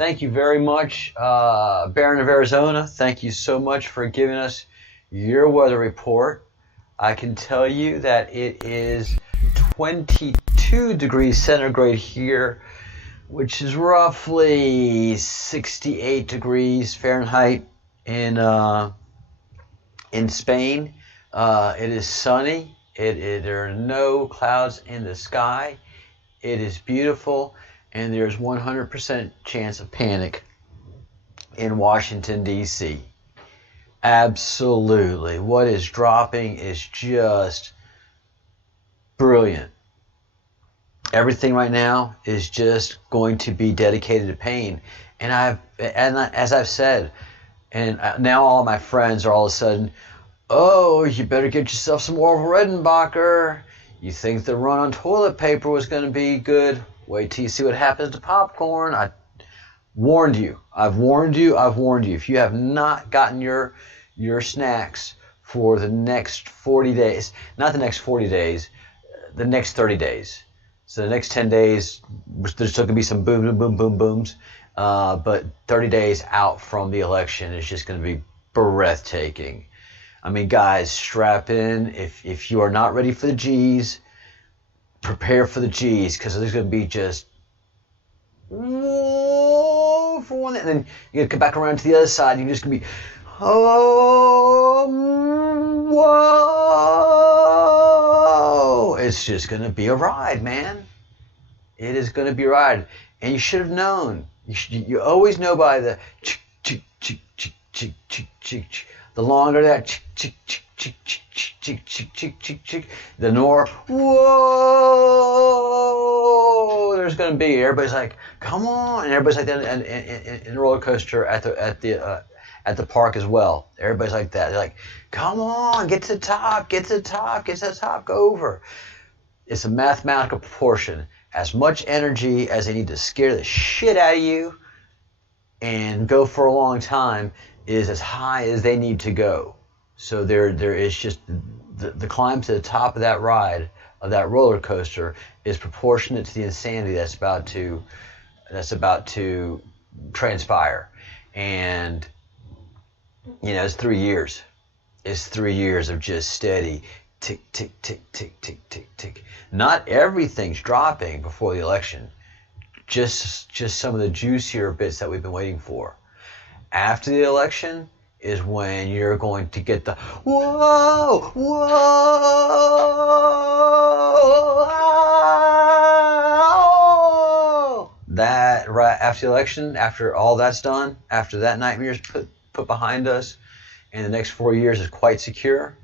Thank you very much, Baron of Arizona. Thank you so much for giving us your weather report. I can tell you that it is 22 degrees centigrade here, which is roughly 68 degrees Fahrenheit in Spain. It is sunny. There are no clouds in the sky. It is beautiful, and there's 100% chance of panic in Washington, D.C. Absolutely. What is dropping is just brilliant. Everything right now is just going to be dedicated to pain. And as I've said, and now all my friends are all of a sudden, oh, you better get yourself some Orville Redenbacher. You think the run on toilet paper was going to be good? Wait till you see what happens to popcorn. I warned you. I've warned you. I've warned you. If you have not gotten your snacks for the next 40 days, not the next 40 days, the next 30 days. So the next 10 days, there's still going to be some booms. But 30 days out from the election is just going to be breathtaking. I mean, guys, strap in. If you are not ready for the G's, prepare for the G's, because there's going to be just whoa for one, and then you're going to come back around to the other side, and you're just going to be whoa. It's just going to be a ride, man. It is going to be a ride, and you should have known. You always know by the the longer that the more whoa there's going to be. Everybody's like, come on, and everybody's like that in the roller coaster at the park as well. Everybody's like that. They're like, come on, get to the top, get to the top, get to the top, go over. It's a mathematical proportion. As much energy as they need to scare the shit out of you and go for a long time is as high as they need to go. So there is just the climb to the top of that ride, of that roller coaster, is proportionate to the insanity that's about to transpire. And you know, it's 3 years. It's 3 years of just steady tick, tick, tick, tick, tick, tick, tick. Not everything's dropping before the election. Just some of the juicier bits that we've been waiting for. After the election is when you're going to get the whoa, whoa. That right after the election, after all that's done, after that nightmare's put behind us, and the next 4 years is quite secure,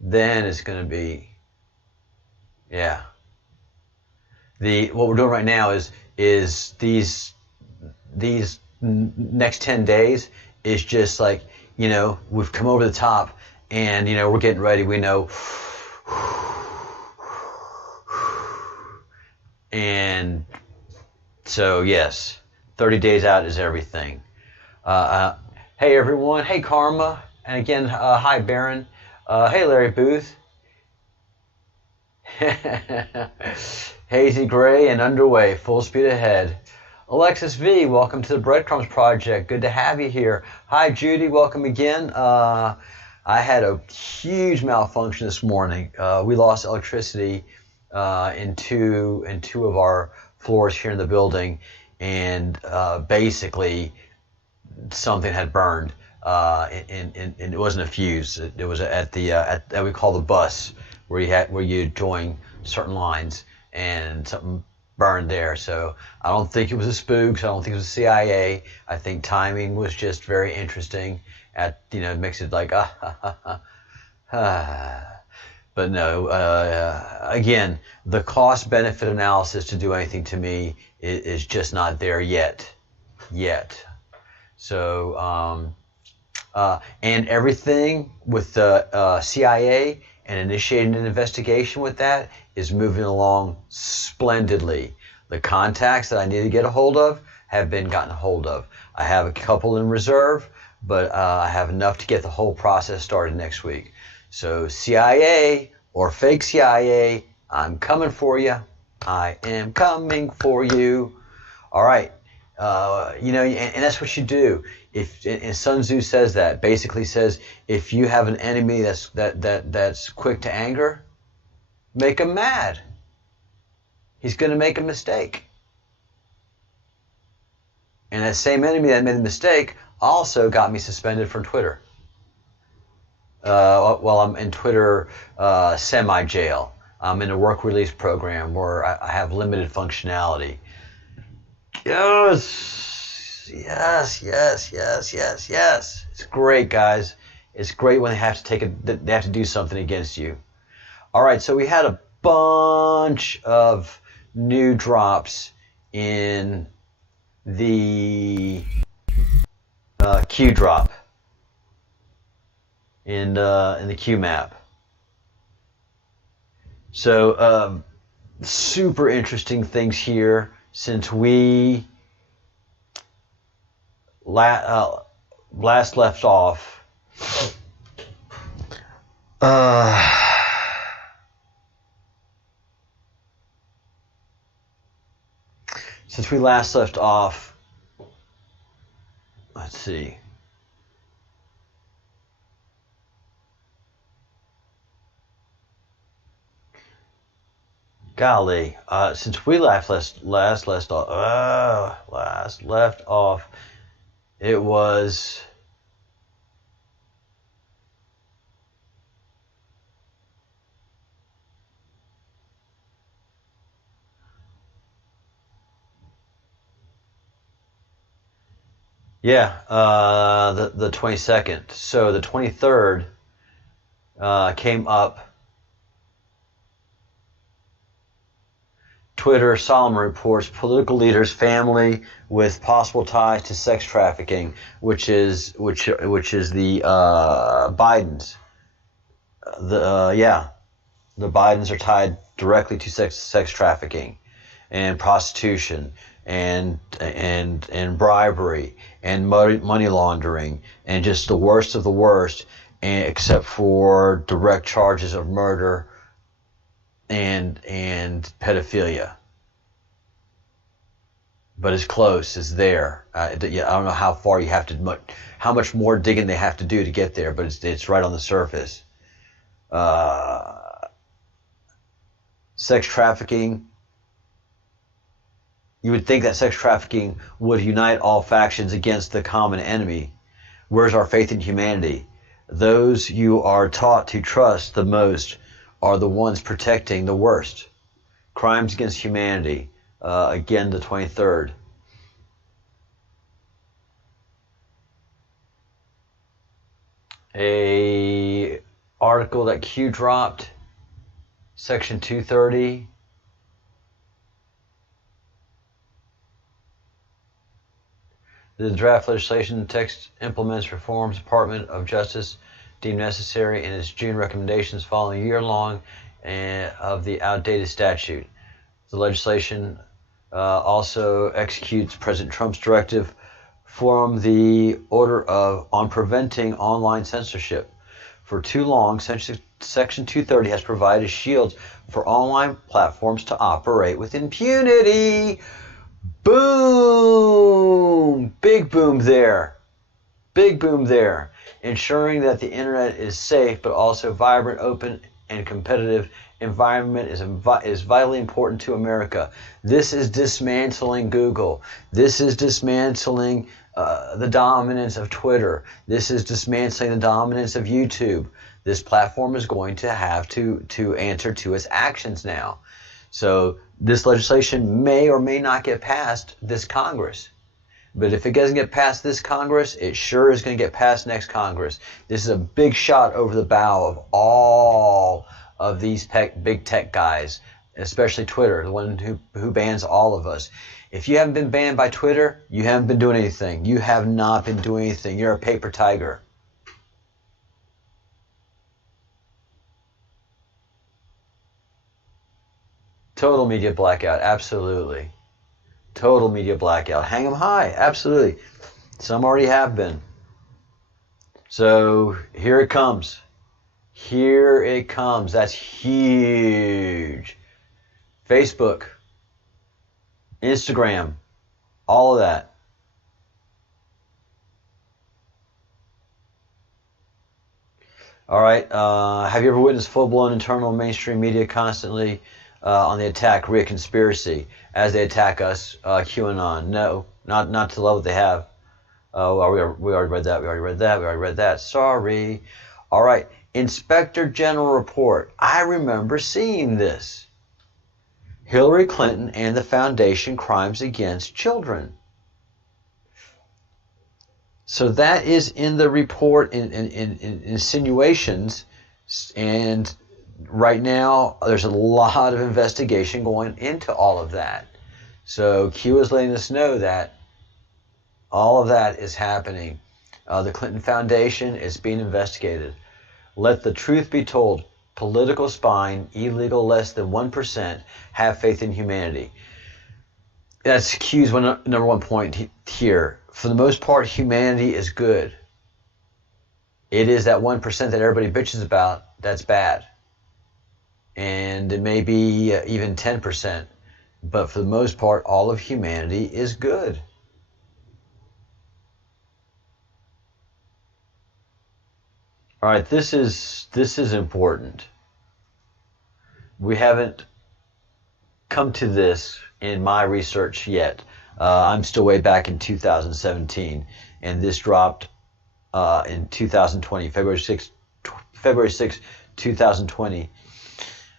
then it's going to be, yeah. What we're doing right now is these next 10 days is just like, you know, we've come over the top, and, you know, we're getting ready. We know, and so yes, 30 days out is everything. Hey everyone, hey Karma, and again, hi Baron, hey Larry Booth, Hazy Gray and underway, full speed ahead. Alexis V, welcome to the Breadcrumbs Project. Good to have you here. Hi Judy, welcome again. I had a huge malfunction this morning. We lost electricity in two of our floors here in the building, and basically something had burned. And it wasn't a fuse. It was at that we call the bus, where you join certain lines, and something burned there. So I don't think it was a spook. So I don't think it was the CIA. I think timing was just very interesting. It makes it like But no. Again, the cost-benefit analysis to do anything to me is just not there yet. So and everything with the CIA and initiating an investigation with that is moving along splendidly. The contacts that I need to get a hold of have been gotten a hold of. I have a couple in reserve, but I have enough to get the whole process started next week. So CIA or fake CIA, I'm coming for you. I am coming for you. All right. And that's what you do. And Sun Tzu says that, basically says, if you have an enemy that's quick to anger, make him mad. He's going to make a mistake. And that same enemy that made the mistake also got me suspended from Twitter. While I'm in Twitter semi-jail. I'm in a work release program where I have limited functionality. Yes. It's great, guys. It's great when they have to do something against you. All right, so we had a bunch of new drops in the Q drop in the Q map. So super interesting things here since we last left off. Since we last left off, let's see. Golly, since we last left off, it was the 22nd. So the 23rd came up. Twitter, Solomon reports political leaders' family with possible ties to sex trafficking, which is the Bidens. The Bidens are tied directly to sex trafficking, and prostitution, and bribery, and money laundering, and just the worst of the worst, except for direct charges of murder and pedophilia. But it's close. It's there. I don't know how far you have to, how much more digging they have to do to get there, but it's right on the surface. Sex trafficking. You would think that sex trafficking would unite all factions against the common enemy. Where's our faith in humanity? Those you are taught to trust the most are the ones protecting the worst. Crimes against humanity. Again, the 23rd. A article that Q dropped, section 230. The draft legislation text implements reforms Department of Justice deemed necessary in its June recommendations following a year-long of the outdated statute. The legislation also executes President Trump's directive from the order on preventing online censorship. For too long, Section 230 has provided shields for online platforms to operate with impunity. Boom! Big boom there. Big boom there. Ensuring that the internet is safe but also vibrant, open, and competitive environment is vitally important to America. This is dismantling Google. This is dismantling the dominance of Twitter. This is dismantling the dominance of YouTube. This platform is going to have to answer to its actions now. So this legislation may or may not get past this Congress. But if it doesn't get past this Congress, it sure is going to get past next Congress. This is a big shot over the bow of all of these big tech guys, especially Twitter, the one who bans all of us. If you haven't been banned by Twitter, you haven't been doing anything. You have not been doing anything. You're a paper tiger. Total media blackout, absolutely. Total media blackout. Hang them high, absolutely. Some already have been. So here it comes. Here it comes. That's huge. Facebook, Instagram, All of that. All right. Have you ever witnessed full-blown internal mainstream media constantly on the attack, Korea conspiracy, as they attack us, QAnon? No, not to the level they have. Oh, we already read that. We already read that. We already read that. Sorry. All right. Inspector General report. I remember seeing this. Hillary Clinton and the Foundation Crimes Against Children. So that is in the report in insinuations, and right now there's a lot of investigation going into all of that. So Q is letting us know that all of that is happening. The Clinton Foundation is being investigated. Let the truth be told. Political spine, illegal less than 1%, have faith in humanity. That's Q's number one point here. For the most part, humanity is good. It is that 1% that everybody bitches about that's bad. And it may be even 10%. But for the most part, all of humanity is good. All right, this is important. We haven't come to this in my research yet. I'm still way back in 2017, and this dropped in 2020, February 6, 2020.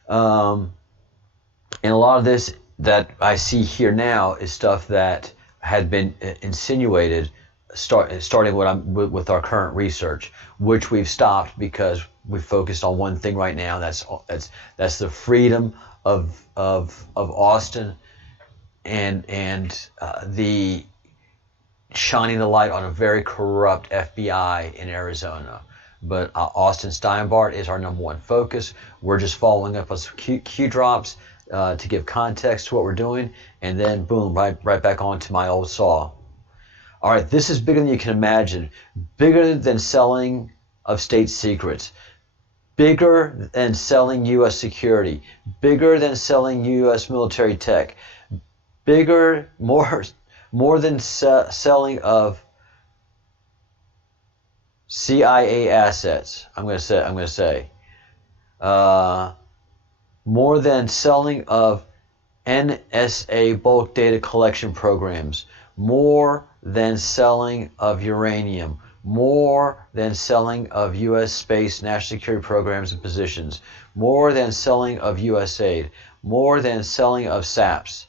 And a lot of this that I see here now is stuff that had been insinuated starting with our current research, which we've stopped because we focused on one thing right now. That's the freedom of Austin and the shining the light on a very corrupt FBI in Arizona. But Austin Steinbart is our number one focus. We're just following up on some Q drops to give context to what we're doing, and then boom, right back onto my old saw. All right, this is bigger than you can imagine. Bigger than selling of state secrets. Bigger than selling U.S. security. Bigger than selling U.S. military tech. Bigger, more than selling of CIA assets. I'm going to say. More than selling of NSA bulk data collection programs. More than selling of uranium, more than selling of U.S. space national security programs and positions, more than selling of U.S. aid, more than selling of SAPs,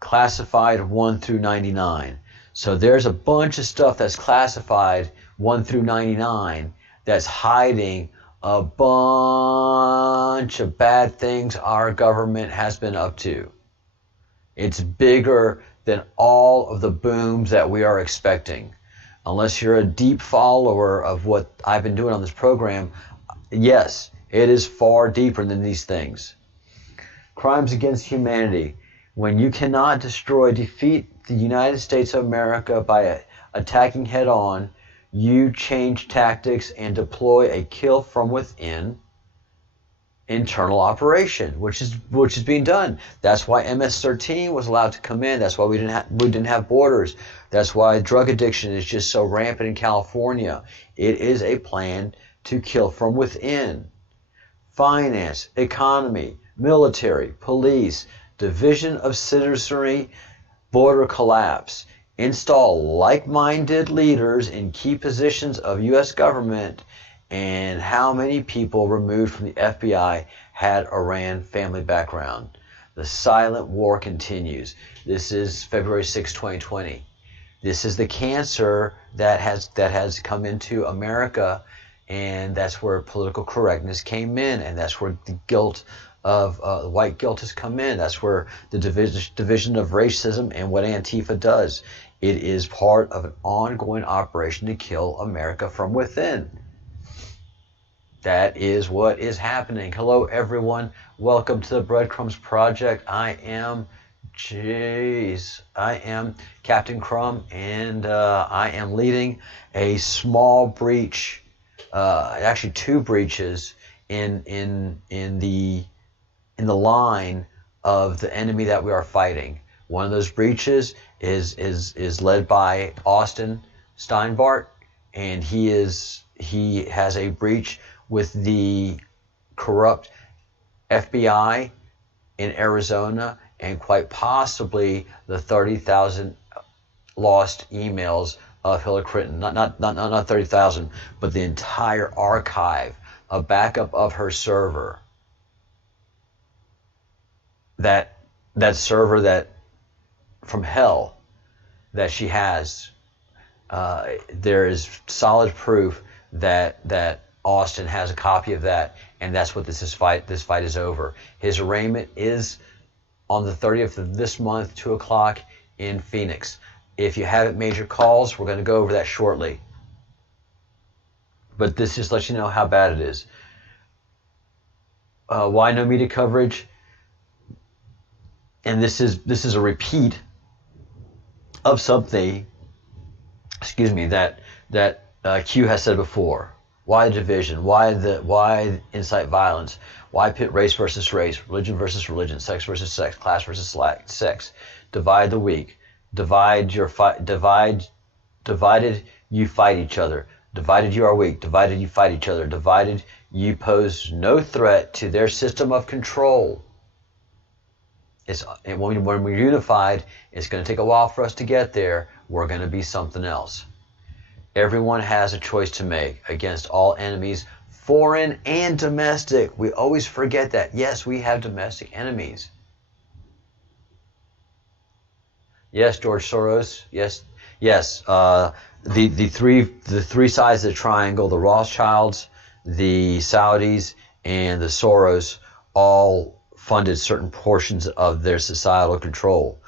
classified 1 through 99. So there's a bunch of stuff that's classified 1 through 99 that's hiding a bunch of bad things our government has been up to. It's bigger than all of the booms that we are expecting. Unless you're a deep follower of what I've been doing on this program, yes, it is far deeper than these things. Crimes against humanity. When you cannot defeat the United States of America by attacking head on, you change tactics and deploy a kill from within internal operation, which is being done. That's why MS-13 was allowed to come in. That's why we didn't have borders. That's why drug addiction is just so rampant in California. It is a plan to kill from within. Finance, economy, military, police, division of citizenry, border collapse. Install like-minded leaders in key positions of U.S. government. And how many people removed from the FBI had Iran family background? The silent war continues. This is February 6, 2020. This is the cancer that has come into America, and that's where political correctness came in, and that's where the guilt of white guilt has come in. That's where the division of racism and what Antifa does. It is part of an ongoing operation to kill America from within. That is what is happening. Hello, everyone. Welcome to the Breadcrumbs Project. I am Captain Crumb, and I am leading a small breach, actually two breaches in the line of the enemy that we are fighting. One of those breaches is led by Austin Steinbart, and he has a breach with the corrupt FBI in Arizona, and quite possibly the 30,000 lost emails of Hillary Clinton. Not 30,000, but the entire archive, a backup of her server. That server that from hell that she has. There is solid proof that Austin has a copy of that, and that's what this fight is over. His arraignment is on the 30th of this month, 2 o'clock in Phoenix. If you haven't made your calls, we're going to go over that shortly. But this just lets you know how bad it is. Why no media coverage? And this is a repeat of something, that Q has said before. Why division? Why incite violence? Why pit race versus race, religion versus religion, sex versus sex, class versus sex? Divide the weak. Divided you fight each other. Divided you are weak. Divided you fight each other. Divided you pose no threat to their system of control. When we're unified, it's going to take a while for us to get there. We're going to be something else. Everyone has a choice to make against all enemies, foreign and domestic. We always forget that. Yes, we have domestic enemies. Yes, George Soros. Yes. The three sides of the triangle: the Rothschilds, the Saudis, and the Soros, all funded certain portions of their societal control.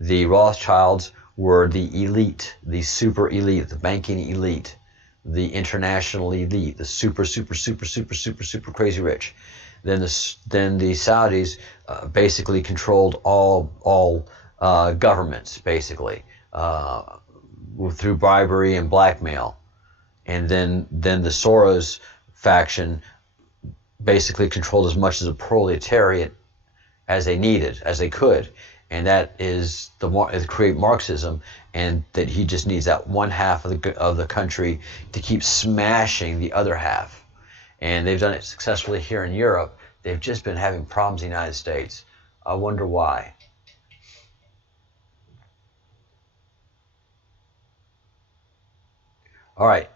The Rothschilds were the elite, the super elite, the banking elite, the international elite, the super crazy rich. Then the Saudis basically controlled all governments, basically, through bribery and blackmail. And then the Soros faction basically controlled as much as a proletariat as they needed, as they could. And that is create Marxism, and that he just needs that one half of the country to keep smashing the other half. And they've done it successfully here in Europe. They've just been having problems in the United States. I wonder why. All right,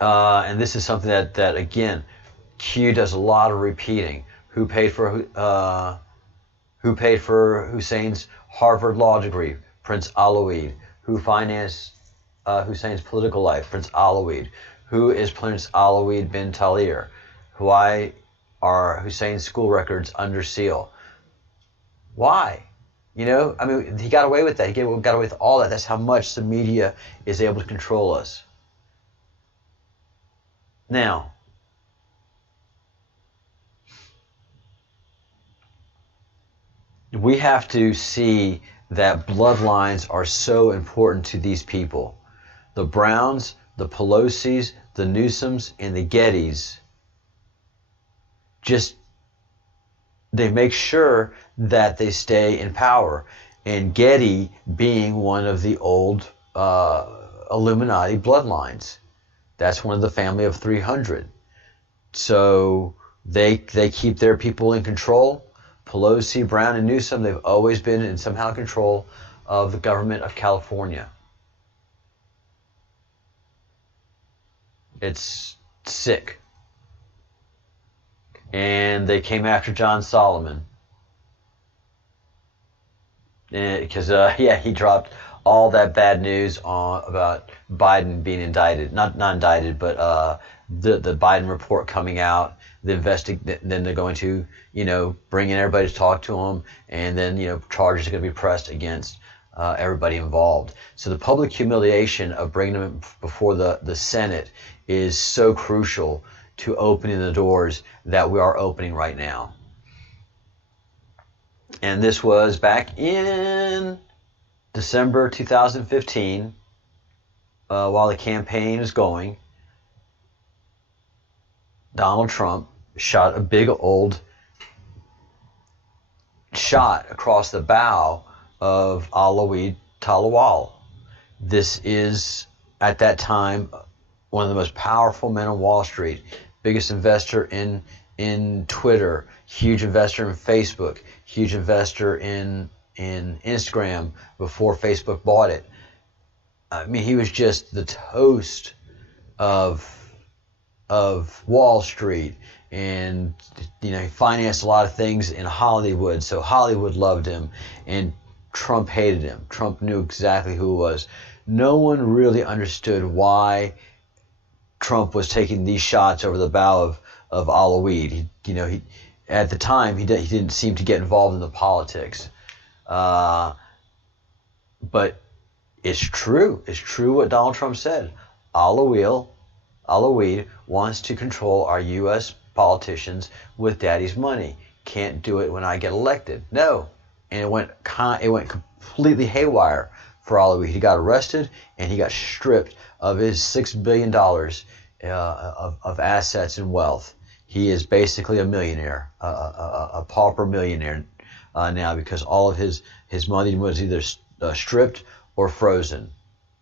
and this is something that again, Q does a lot of repeating. Who paid for Hussein's Harvard Law degree? Prince Alawid. Who financed Hussein's political life? Prince Alawid. Who is Prince Alawid bin Talir? Why are Hussein's school records under seal? Why? You know, I mean, he got away with that. He got away with all that. That's how much the media is able to control us. Now, we have to see that bloodlines are so important to these people. The Browns, the Pelosi's, the Newsoms, and the Gettys, they make sure that they stay in power. And Getty being one of the old Illuminati bloodlines. That's one of the family of 300. So they keep their people in control. Pelosi, Brown, and Newsom, they've always been in somehow control of the government of California. It's sick. And they came after John Solomon. Because, he dropped all that bad news about Biden being indicted. Not indicted, but the Biden report coming out. Then they're going to, bring in everybody to talk to them, and then, charges are going to be pressed against everybody involved. So the public humiliation of bringing them before the Senate is so crucial to opening the doors that we are opening right now. And this was back in December 2015, while the campaign is going. Donald Trump shot a big old shot across the bow Alawid Talawal. This is, at that time, one of the most powerful men on Wall Street, biggest investor in Twitter, huge investor in Facebook, huge investor in Instagram before Facebook bought it. I mean, he was just the toast of Wall Street, and he financed a lot of things in Hollywood, so Hollywood loved him, and Trump hated him. Trump knew exactly who he was. No one really understood why Trump was taking these shots over the bow of Alawid. He at the time he didn't seem to get involved in the politics, but it's true. It's true what Donald Trump said. Alawid wants to control our U.S. politicians with daddy's money. Can't do it when I get elected. No. And it went completely haywire for Alawid. He got arrested and he got stripped of his $6 billion of assets and wealth. He is basically a millionaire, a pauper millionaire now, because all of his money was either stripped or frozen.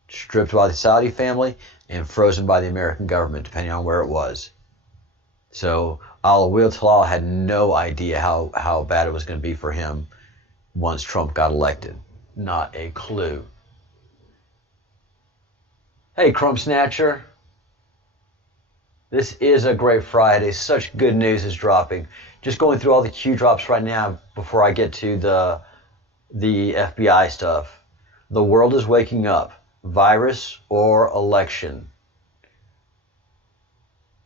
Stripped by the Saudi family and frozen by the American government, depending on where it was. So Alawid Talal had no idea how bad it was going to be for him once Trump got elected. Not a clue. Hey, Crumb Snatcher. This is a great Friday. Such good news is dropping. Just going through all the Q drops right now before I get to the FBI stuff. The world is waking up. Virus or election.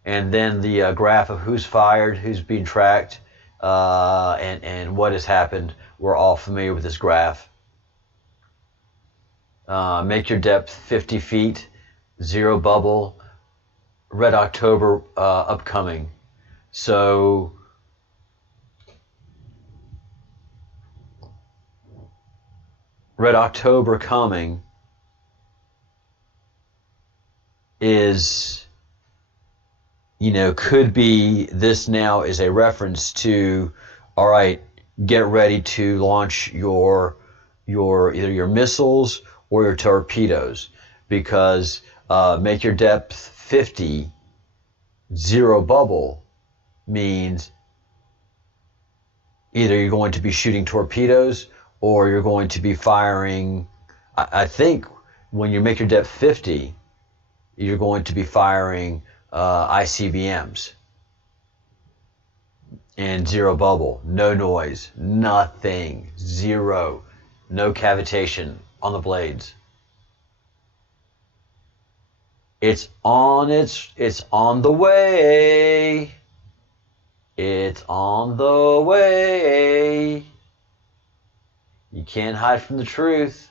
And then the graph of who's fired, who's being tracked, and what has happened. We're all familiar with this graph. Make your depth 50 feet, zero bubble, Red October upcoming. So Red October coming is, could be, this now is a reference to, all right, get ready to launch your either your missiles or your torpedoes, because make your depth 50, zero bubble means either you're going to be shooting torpedoes or you're going to be firing. I think when you make your depth 50, you're going to be firing ICBMs. And zero bubble, no noise, nothing, zero, no cavitation on the blades. It's on the way. It's on the way. You can't hide from the truth.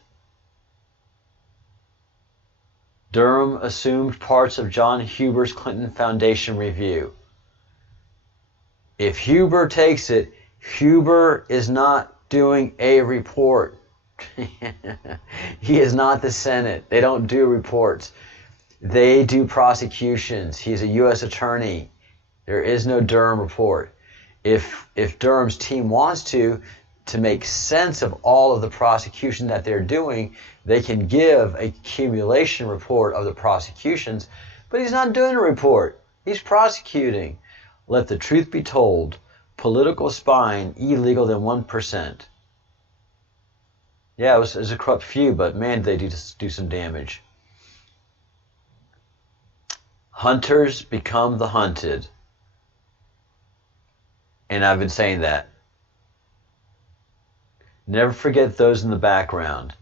Durham assumed parts of John Huber's Clinton Foundation review. If Huber takes it, Huber is not doing a report. He is not the Senate. They don't do reports. They do prosecutions. He's a U.S. attorney. There is no Durham report. If Durham's team wants to make sense of all of the prosecution that they're doing, they can give a accumulation report of the prosecutions, but he's not doing a report. He's prosecuting. Let the truth be told. Political spying, illegal than 1%. Yeah, it was a corrupt few, but man, they do some damage. Hunters become the hunted. And I've been saying that. Never forget those in the background.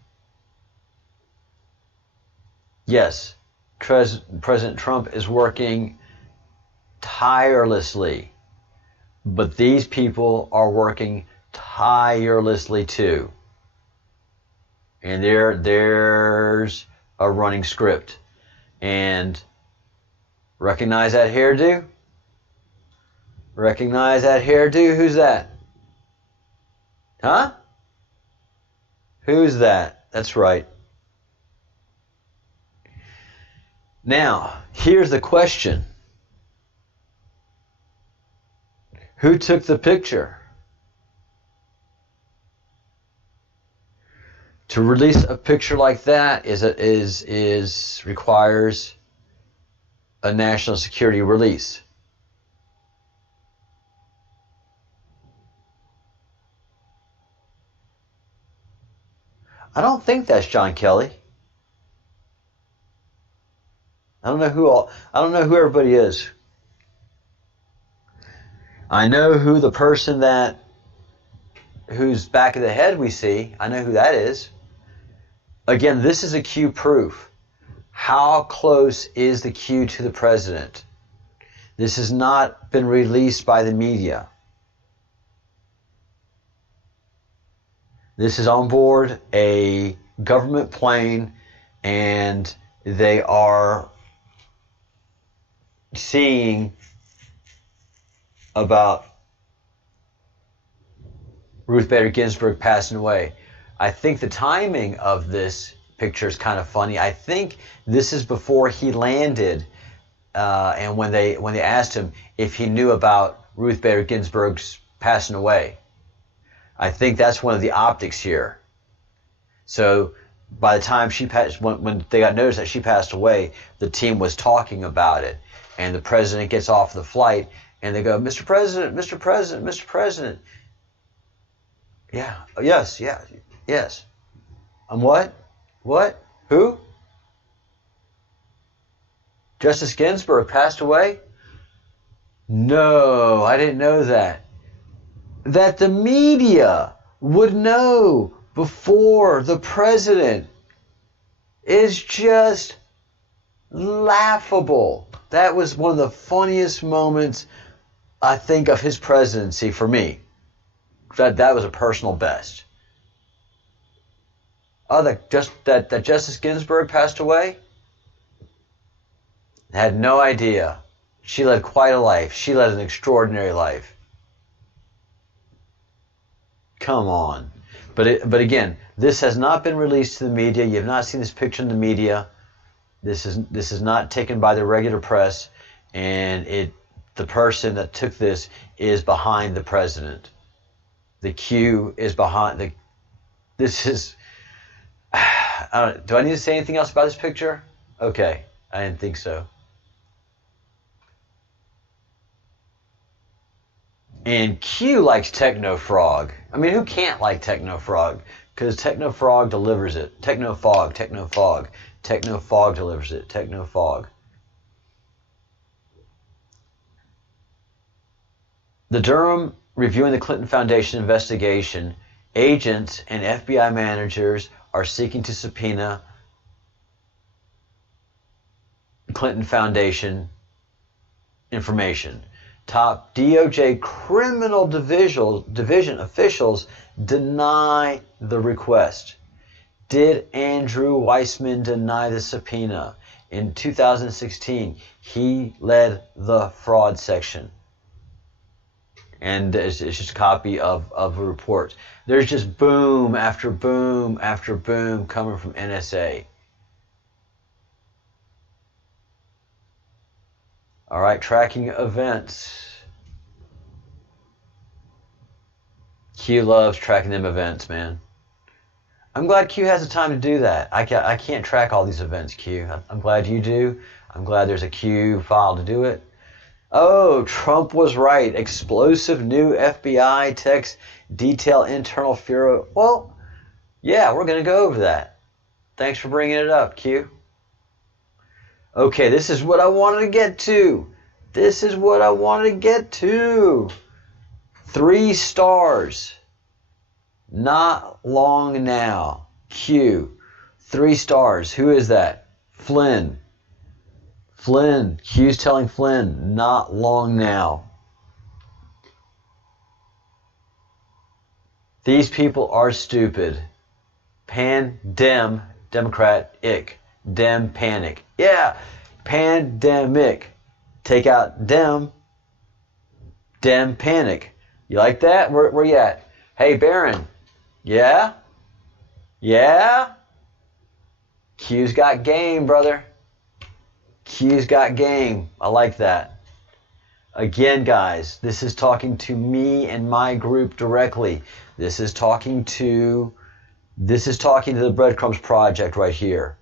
Yes, President Trump is working tirelessly, but these people are working tirelessly too. And there's a running script. And recognize that hairdo? Recognize that hairdo? Who's that? Huh? Who's that? That's right. Now, here's the question. Who took the picture? To release a picture like that requires a national security release. I don't think that's John Kelly. I don't know who everybody is. I know who the person whose back of the head we see. I know who that is. Again, this is a Q proof. How close is the Q to the president? This has not been released by the media. This is on board a government plane, and they are seeing about Ruth Bader Ginsburg passing away. I think the timing of this picture is kind of funny. I think this is before he landed, and when they asked him if he knew about Ruth Bader Ginsburg's passing away. I think that's one of the optics here. So by the time she passed, when they got notice that she passed away, the team was talking about it, and the president gets off the flight, and they go, "Mr. President, Mr. President, Mr. President." Yeah. Yes. Yeah. Yes. What? What? Who? Justice Ginsburg passed away? No, I didn't know that. That the media would know before the president is just laughable. That was one of the funniest moments, I think, of his presidency for me. That was a personal best. Oh, that Justice Ginsburg passed away? I had no idea. She led quite a life. She led an extraordinary life. Come on. But again, this has not been released to the media. You have not seen this picture in the media. This is not taken by the regular press, and the person that took this is behind the president. The Q is behind this is. Do I need to say anything else about this picture? Okay, I didn't think so. And Q likes Techno-Frog. I mean, who can't like Techno-Frog? Because Techno-Frog delivers it. Techno-Fog delivers it. Techno-Fog. The Durham reviewing the Clinton Foundation investigation, agents and FBI managers are seeking to subpoena Clinton Foundation information. Top DOJ criminal division officials deny the request. Did Andrew Weissman deny the subpoena? In 2016, he led the fraud section. And it's just a copy of a report. There's just boom after boom after boom coming from NSA. All right, tracking events. Q loves tracking them events, man. I'm glad Q has the time to do that. I can't track all these events, Q. I'm glad you do. I'm glad there's a Q file to do it. Oh, Trump was right. Explosive new FBI text detail internal fear. Well, yeah, we're going to go over that. Thanks for bringing it up, Q. Okay, this is what I wanted to get to. 3 stars. Not long now. Q. 3 stars. Who is that? Flynn. Q's telling Flynn, not long now. These people are stupid. Democrat-ic. Dem panic. Yeah, pandemic. Take out dem panic. You like that? Where you at? Hey, Baron. Yeah? Q's got game, brother. Q's got game. I like that. Again, guys, this is talking to me and my group directly. This is talking to This is talking to the Breadcrumbs Project right here.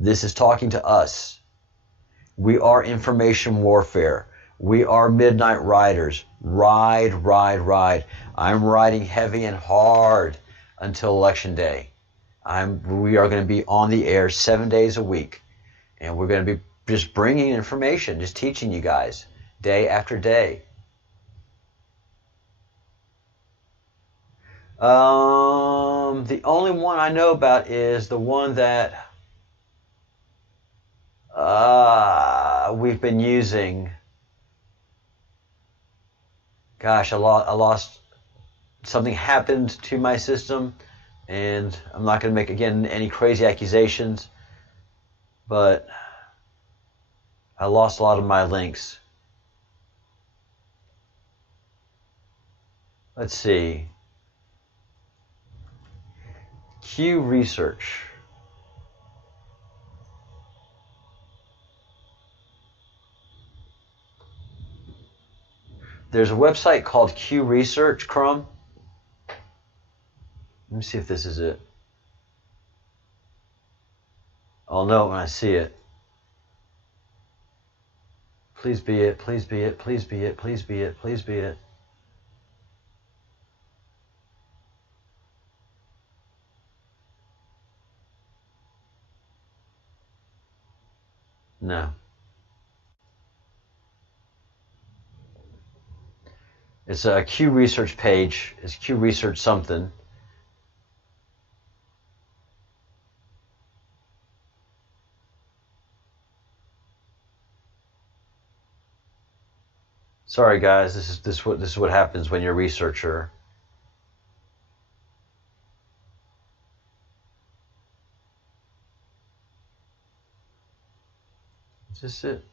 This is talking to us. We are information warfare. We are midnight riders. Ride, ride, ride. I'm riding heavy and hard until Election Day. We are going to be on the air 7 days a week. And we're going to be just bringing information, just teaching you guys day after day. The only one I know about is the one that we've been using. Gosh, I lost. Something happened to my system, and I'm not going to make, again, any crazy accusations, but I lost a lot of my links. Let's see. Q Research. There's a website called Q Research, Chrome. Let me see if this is it. I'll know it when I see it. Please be it, please be it, please be it, please be it, please be it. No. It's a Q Research page. It's Q Research something. Sorry guys, this is what happens when you're a researcher. Is this it?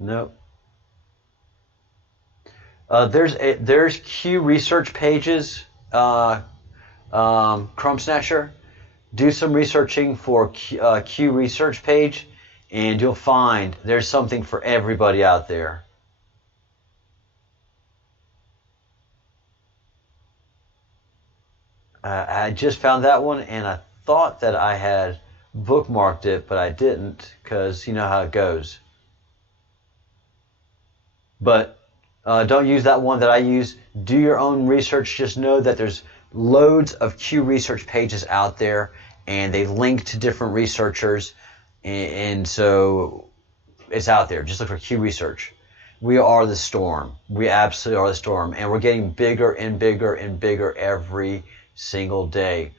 Nope. There's Q Research pages. Chrome Snatcher. Do some researching for Q Research page, and you'll find there's something for everybody out there. I just found that one, and I thought that I had bookmarked it, but I didn't, because you know how it goes. But don't use that one that I use. Do your own research. Just know that there's loads of Q Research pages out there, and they link to different researchers, and so it's out there. Just look for Q Research. We are the storm. We absolutely are the storm, and we're getting bigger and bigger and bigger every single day.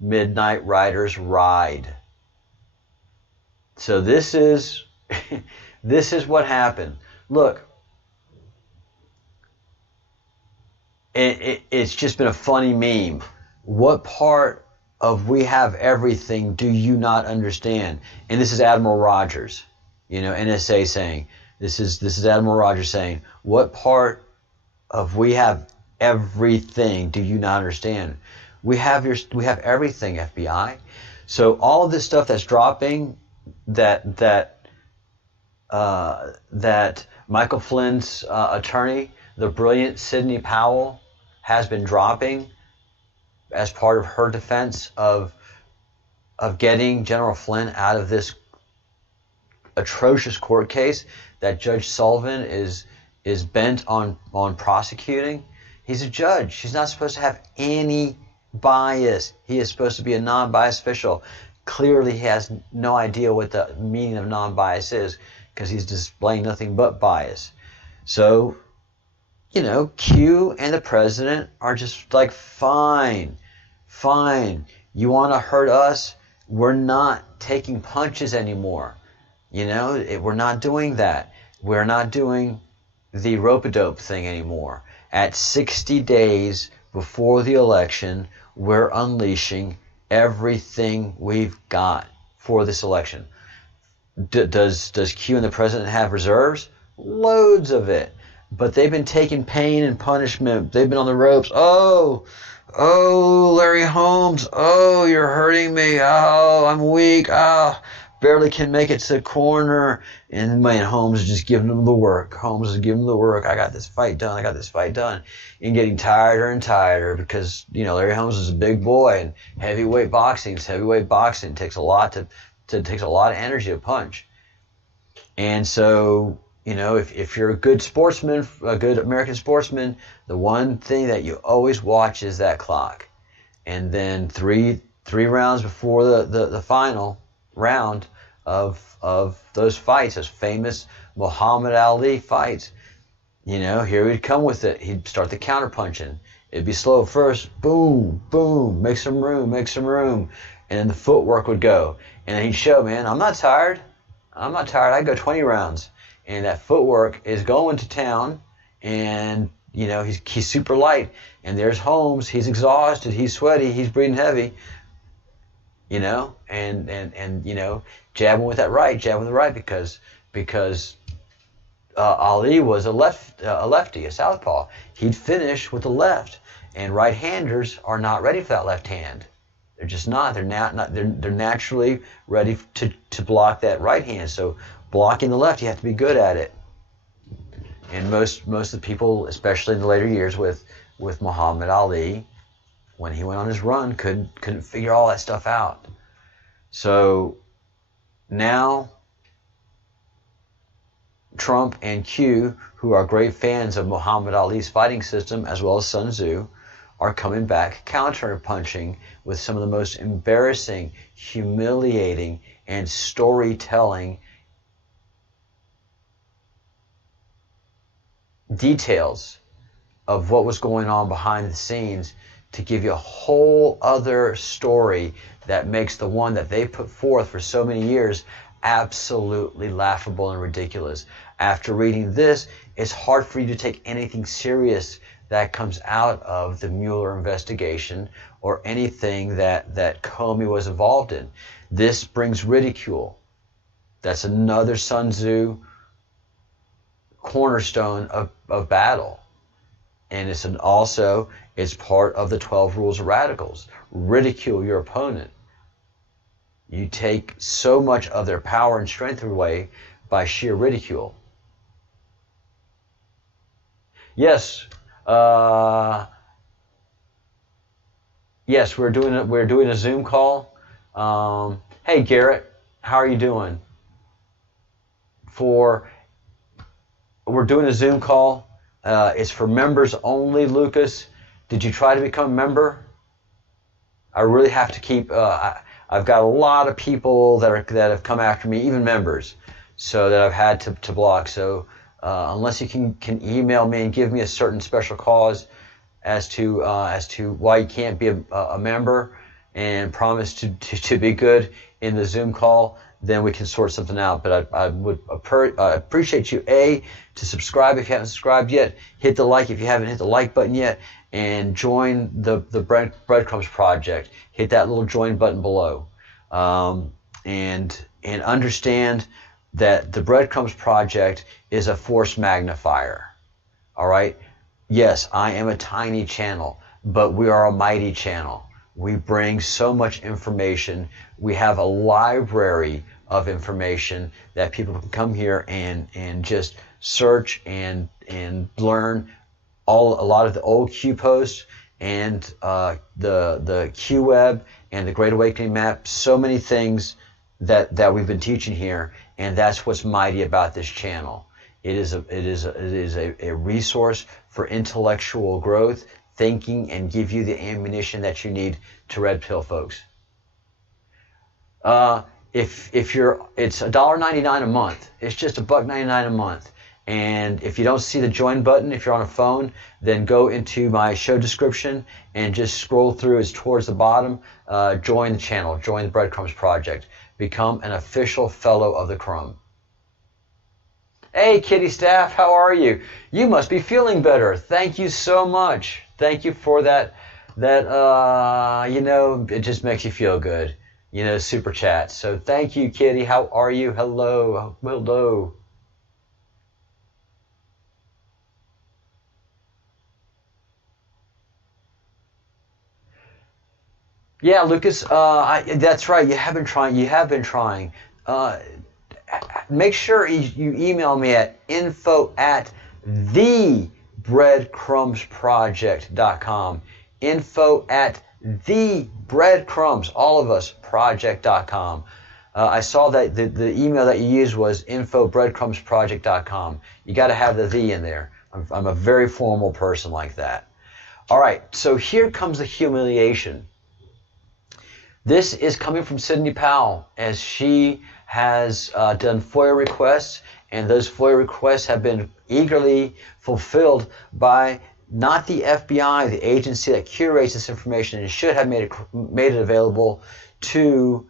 Midnight Riders ride. So this is this is what happened. Look, it's just been a funny meme. What part of we have everything do you not understand? And this is Admiral Rogers, you know, NSA saying, this is Admiral Rogers saying, what part of we have everything do you not understand? We have everything, FBI. So all of this stuff that's dropping, that Michael Flynn's attorney, the brilliant Sidney Powell, has been dropping as part of her defense of getting General Flynn out of this atrocious court case that Judge Sullivan is bent on prosecuting. He's a judge. He's not supposed to have any bias. He is supposed to be a non-biased official. Clearly, he has no idea what the meaning of non-bias is, because he's displaying nothing but bias. So, you know, Q and the president are just like, fine. You want to hurt us? We're not taking punches anymore. You know, we're not doing that. We're not doing the rope-a-dope thing anymore. At 60 days before the election, we're unleashing everything we've got for this election. Does Q and the president have reserves? Loads of it. But they've been taking pain and punishment. They've been on the ropes. Oh, Larry Holmes. Oh, you're hurting me. Oh, I'm weak. Oh, barely can make it to the corner, and man, Holmes is just giving them the work. Holmes is giving them the work. I got this fight done. I got this fight done. And getting tighter and tighter because, you know, Larry Holmes is a big boy, and heavyweight boxing takes a lot takes a lot of energy to punch. And so, you know, if you're a good sportsman, a good American sportsman, the one thing that you always watch is that clock. And then three rounds before the final round of those fights, those famous Muhammad Ali fights, you know, here he'd come with it. He'd start the counter punching. It'd be slow first, boom, boom, make some room, and then the footwork would go. And then he'd show, man, I'm not tired. I go 20 rounds. And that footwork is going to town, and, you know, he's super light. And there's Holmes, he's exhausted, he's sweaty, he's breathing heavy, you know, and you know, jabbing with the right, because Ali was a lefty, a southpaw. He'd finish with the left, and right-handers are not ready for that left hand. They're just not. They're naturally ready to block that right hand. So blocking the left, you have to be good at it. And most of the people, especially in the later years with Muhammad Ali, when he went on his run, couldn't figure all that stuff out. So now Trump and Q, who are great fans of Muhammad Ali's fighting system as well as Sun Tzu, are coming back counter-punching with some of the most embarrassing, humiliating, and storytelling details of what was going on behind the scenes to give you a whole other story that makes the one that they put forth for so many years absolutely laughable and ridiculous. After reading this, it's hard for you to take anything serious that comes out of the Mueller investigation or anything that Comey was involved in. This brings ridicule. That's another Sun Tzu cornerstone of battle. And it's part of the 12 rules of radicals. Ridicule your opponent. You take so much of their power and strength away by sheer ridicule. Yes, yes, we're doing a Zoom call. Hey Garrett, how are you doing? We're doing a Zoom call. It's for members only. Lucas, did you try to become a member? I really have to keep. I've got a lot of people that have come after me, even members, so that I've had to block. So unless you can email me and give me a certain special cause as to why you can't be a member and promise to be good in the Zoom call, then we can sort something out. But I would appreciate you, to subscribe if you haven't subscribed yet. Hit the like if you haven't hit the like button yet. And join the Breadcrumbs Project. Hit that little join button below. And understand that the Breadcrumbs Project is a force magnifier. All right? Yes, I am a tiny channel, but we are a mighty channel. We bring so much information. We have a library of information that people can come here and just search and learn a lot of the old Q posts and the Q web and the Great Awakening map. So many things that we've been teaching here, and that's what's mighty about this channel. It is a resource for intellectual growth, thinking, and give you the ammunition that you need to red pill, folks. It's $1.99 a month. It's just $1.99 a month. And if you don't see the join button, if you're on a phone, then go into my show description and just scroll through. It's towards the bottom. Join the channel. Join the Breadcrumbs Project. Become an official fellow of the Crumb. Hey, Kitty Staff, how are you? You must be feeling better. Thank you so much. Thank you for that, it just makes you feel good. Super chat. So thank you, Kitty. How are you? Hello. Hello. Yeah, Lucas, that's right. You have been trying. make sure you email me at info@thebreadcrumbsproject.com. info@thebreadcrumbs, all of us, project.com. I saw that the email that you used was info@breadcrumbsproject.com. You got to have the "the" in there. I'm a very formal person like that. All right, so here comes the humiliation. This is coming from Sidney Powell, as she has done FOIA requests, and those FOIA requests have been eagerly fulfilled by not the FBI, the agency that curates this information and should have made it available to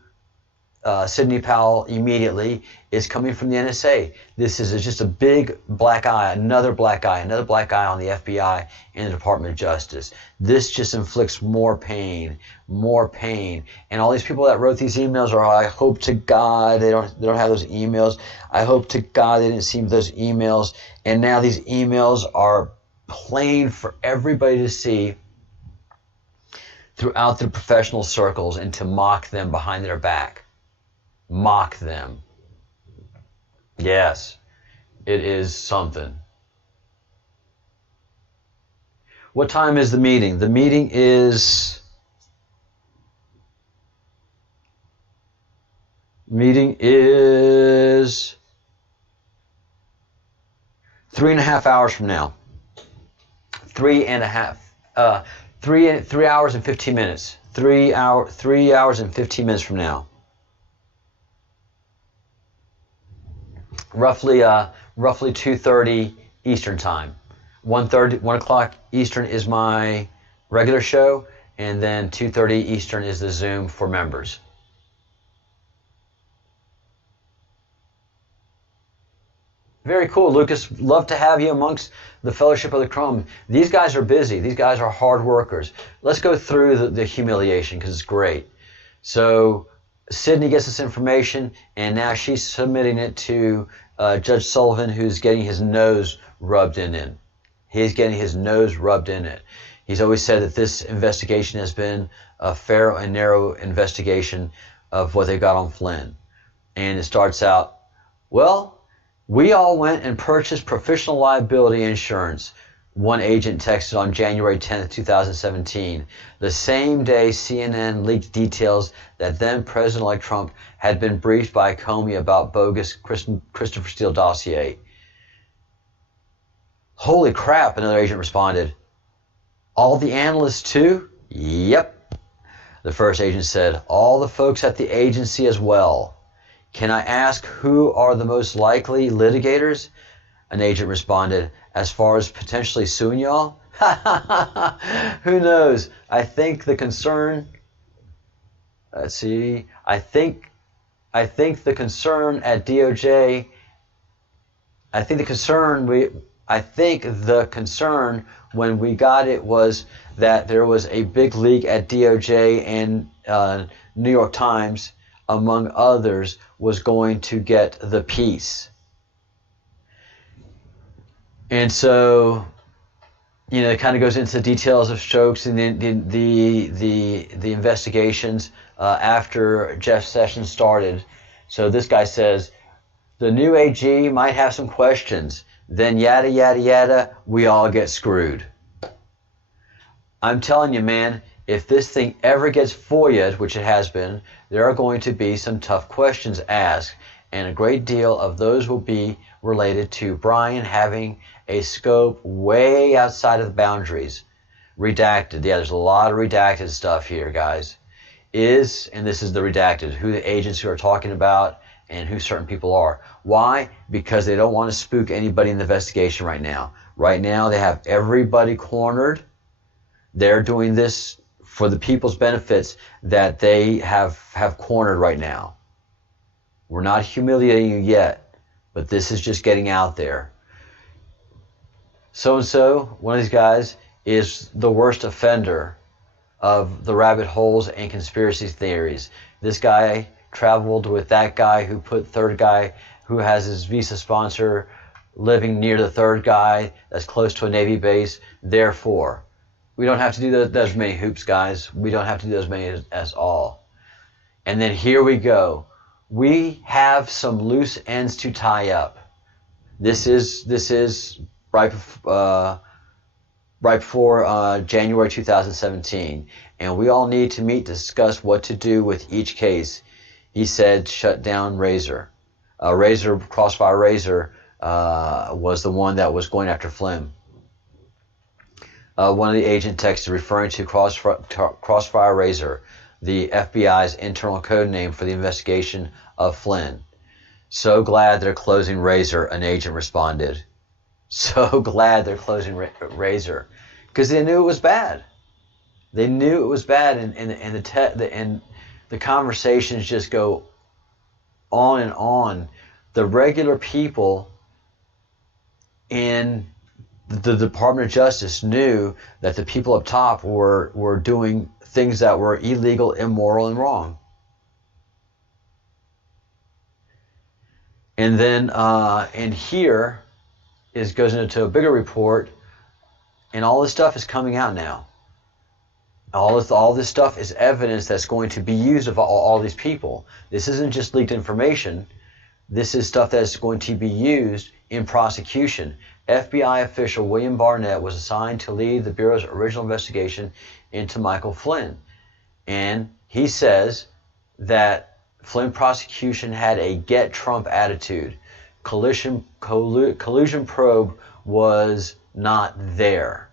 Sidney Powell immediately, is coming from the NSA. This is just a big black eye, another black eye on the FBI and the Department of Justice. This just inflicts more pain. And all these people that wrote these emails are, I hope to God they don't have those emails. I hope to God they didn't see those emails. And now these emails are plain for everybody to see throughout the professional circles and to mock them behind their back. Mock them. Yes, it is something. What time is the meeting? The meeting is 3.5 hours from now. 3 hours and 15 minutes. 3 hours and 15 minutes from now. Roughly 2:30 Eastern time. 1 o'clock Eastern is my regular show, and then 2:30 Eastern is the Zoom for members. Very cool, Lucas. Love to have you amongst the Fellowship of the Crumb. These guys are busy. These guys are hard workers. Let's go through the humiliation because it's great. So Sydney gets this information, and now she's submitting it to Judge Sullivan, who's getting his nose rubbed in it. He's getting his nose rubbed in it. He's always said that this investigation has been a fair and narrow investigation of what they got on Flynn. And it starts out, well, we all went and purchased professional liability insurance, one agent texted on January 10th, 2017, the same day CNN leaked details that then President-elect Trump had been briefed by Comey about bogus Christopher Steele dossier. Holy crap, another agent responded. All the analysts too? Yep. The first agent said, all the folks at the agency as well. Can I ask who are the most likely litigators? An agent responded, as far as potentially suing y'all? Who knows? I think the concern, let's see, I think the concern at DOJ, I think the concern when we got it was that there was a big leak at DOJ and New York Times, among others, was going to get the piece. And so, you know, it kind of goes into the details of Stokes and the investigations after Jeff Sessions started. So this guy says, the new AG might have some questions. Then yada, yada, yada, we all get screwed. I'm telling you, man, if this thing ever gets FOIA'd, which it has been, there are going to be some tough questions asked, and a great deal of those will be related to Brian having a scope way outside of the boundaries. Redacted. Yeah, there's a lot of redacted stuff here, guys. And this is the redacted, who the agents who are talking about and who certain people are. Why? Because they don't want to spook anybody in the investigation right now. Right now, they have everybody cornered. They're doing this for the people's benefits that they have cornered right now. We're not humiliating you yet, but this is just getting out there. So-and-so, one of these guys, is the worst offender of the rabbit holes and conspiracy theories. This guy traveled with that guy who put third guy who has his visa sponsor living near the third guy that's close to a Navy base. Therefore, we don't have to do those many hoops, guys. We don't have to do those many as all. And then here we go. we have some loose ends to tie up. This is right before January 2017, and we all need to meet to discuss what to do with each case. He said, shut down Razor. Crossfire Razor was the one that was going after Flynn. One of the agent texted referring to Crossfire Razor, the FBI's internal code name for the investigation of Flynn. So glad they're closing Razor, an agent responded. So glad they're closing Razor, because they knew it was bad. They knew it was bad, and the conversations just go on and on. The regular people in the Department of Justice knew that the people up top were doing things that were illegal, immoral, and wrong. And then, and here goes into a bigger report, and all this stuff is coming out now. All this stuff is evidence that's going to be used of all these people. This isn't just leaked information. This is stuff that's going to be used in prosecution. FBI official William Barnett was assigned to lead the Bureau's original investigation into Michael Flynn. And he says that Flynn prosecution had a get Trump attitude. Collusion probe was not there.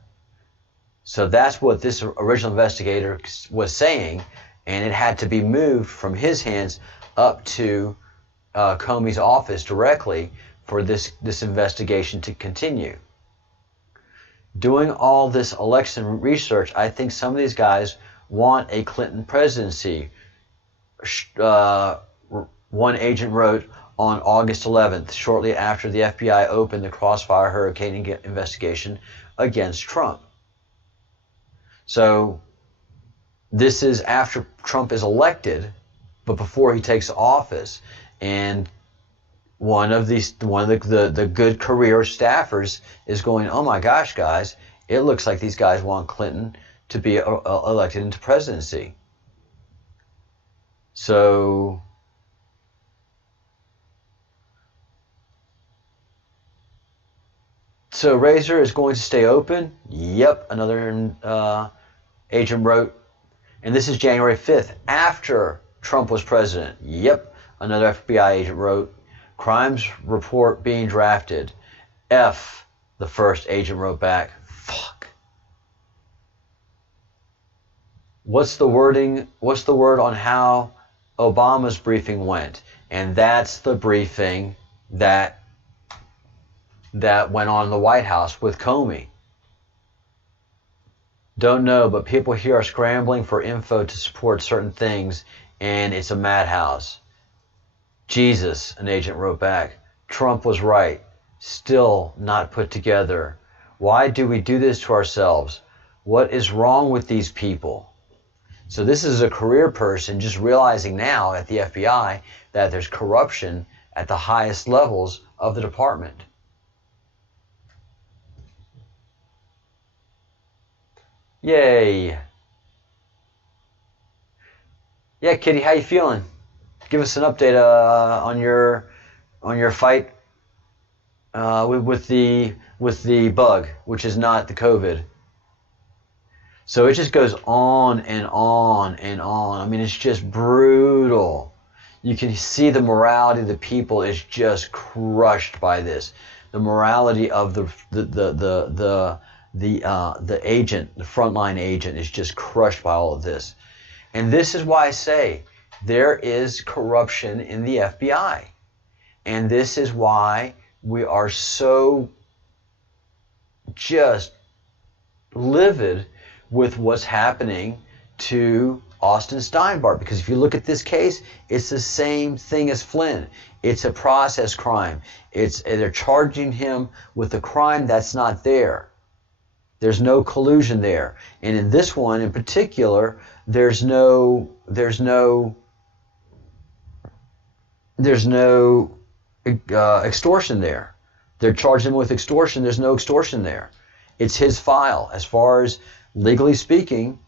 So that's what this original investigator was saying, and it had to be moved from his hands up to Comey's office directly for this investigation to continue. Doing all this election research, I think some of these guys want a Clinton presidency. One agent wrote on August 11th, shortly after the FBI opened the Crossfire Hurricane investigation against Trump. So this is after Trump is elected, but before he takes office. And one of the good career staffers is going, oh my gosh, guys, it looks like these guys want Clinton to be elected into presidency. So Razor is going to stay open. Yep, another agent wrote, and this is January 5th, after Trump was president. Yep, another FBI agent wrote, crimes report being drafted. F, the first agent wrote back. Fuck. What's the wording? What's the word on how Obama's briefing went? And that's the briefing that went on in the White House with Comey. Don't know, but people here are scrambling for info to support certain things, and it's a madhouse. Jesus, an agent wrote back. Trump was right. Still not put together. Why do we do this to ourselves? What is wrong with these people? So this is a career person just realizing now at the FBI that there's corruption at the highest levels of the department. Yay. Yeah, Kitty, how you feeling? Give us an update on your fight with the bug, which is not the COVID. So it just goes on and on and on. I mean, it's just brutal. You can see the morality of the people is just crushed by this. The morality of the agent, the frontline agent, is just crushed by all of this. And this is why I say there is corruption in the FBI. And this is why we are so just livid with what's happening to Austin Steinbart. Because if you look at this case, it's the same thing as Flynn. It's a process crime. They're charging him with a crime that's not there. There's no collusion there. And in this one in particular, there's no extortion there. They're charging him with extortion. There's no extortion there. It's his file. As far as legally speaking,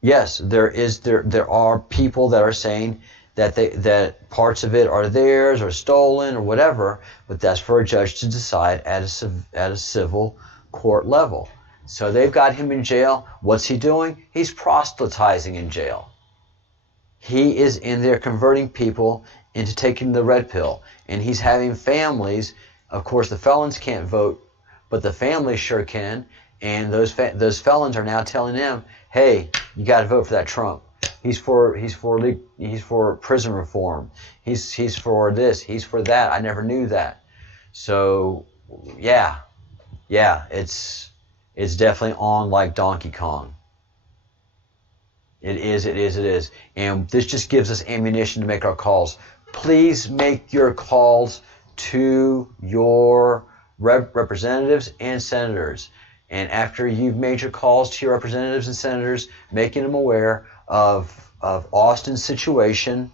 yes, there are people that are saying that parts of it are theirs or stolen or whatever, but that's for a judge to decide at a civil court level. So they've got him in jail. What's he doing? He's proselytizing in jail. He is in there converting people into taking the red pill, and he's having families. Of course, the felons can't vote, but the families sure can. And those felons are now telling them, "Hey, you got to vote for that Trump. He's for prison reform. He's for this. He's for that. I never knew that." So, yeah, it's definitely on like Donkey Kong. It is. And this just gives us ammunition to make our calls. Please make your calls to your representatives and senators. And after you've made your calls to your representatives and senators, making them aware of Austin's situation,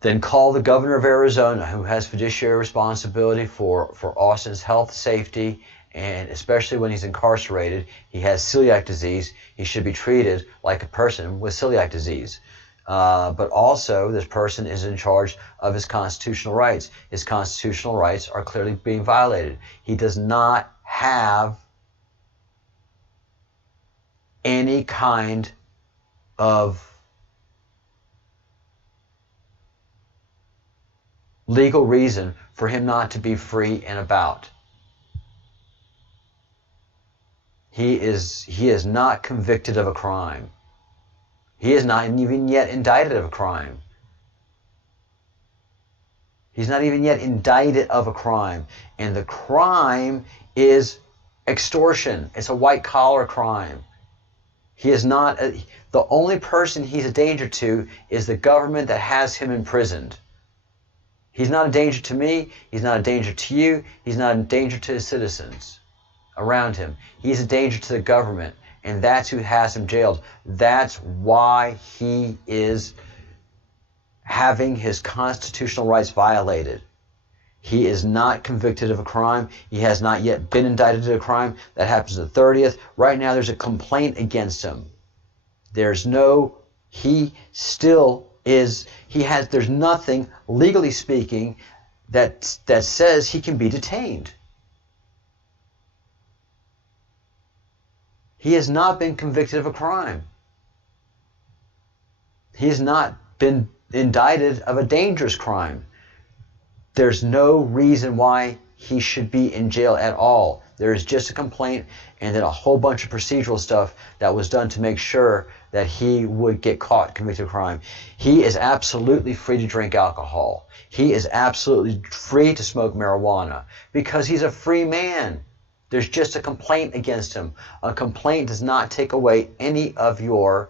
then call the governor of Arizona, who has fiduciary responsibility for Austin's health, safety, and especially when he's incarcerated. He has celiac disease. He should be treated like a person with celiac disease. But also, this person is in charge of his constitutional rights. His constitutional rights are clearly being violated. He does not have any kind of legal reason for him not to be free and about. He is not convicted of a crime. He is not even yet indicted of a crime. He's not even yet indicted of a crime. And the crime is extortion. It's a white-collar crime. He is not... the only person he's a danger to is the government that has him imprisoned. He's not a danger to me. He's not a danger to you. He's not a danger to his citizens around him. He's a danger to the government. And that's who has him jailed. That's why he is having his constitutional rights violated. He is not convicted of a crime. He has not yet been indicted of a crime. That happens the 30th. Right now there's a complaint against him. There's nothing, legally speaking, that says he can be detained. He has not been convicted of a crime. He has not been indicted of a dangerous crime. There's no reason why he should be in jail at all. There is just a complaint and then a whole bunch of procedural stuff that was done to make sure that he would get caught convicted of crime. He is absolutely free to drink alcohol. He is absolutely free to smoke marijuana because he's a free man. There's just a complaint against him. A complaint does not take away any of your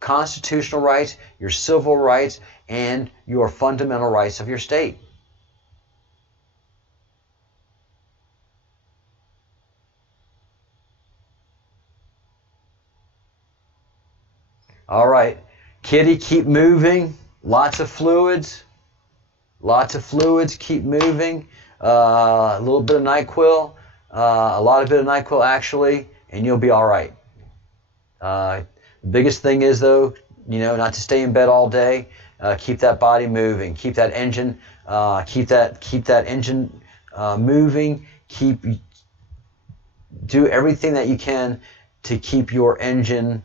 constitutional rights, your civil rights, and your fundamental rights of your state. All right, Kitty, keep moving. Lots of fluids. Keep moving. A little bit of NyQuil. A lot of bit of NyQuil actually, and you'll be all right. The biggest thing is though, not to stay in bed all day. Keep that body moving. Keep that engine. Keep that engine moving. Do everything that you can to keep your engine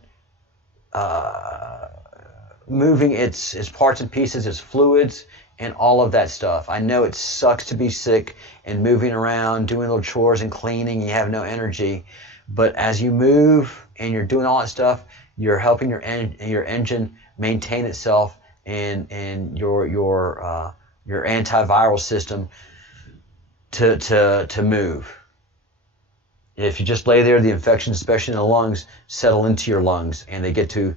moving. Its parts and pieces, its fluids, and all of that stuff. I know it sucks to be sick and moving around, doing little chores and cleaning. You have no energy, but as you move and you're doing all that stuff, you're helping your engine maintain itself and your antiviral system to move. If you just lay there, the infections, especially in the lungs, settle into your lungs, and they get to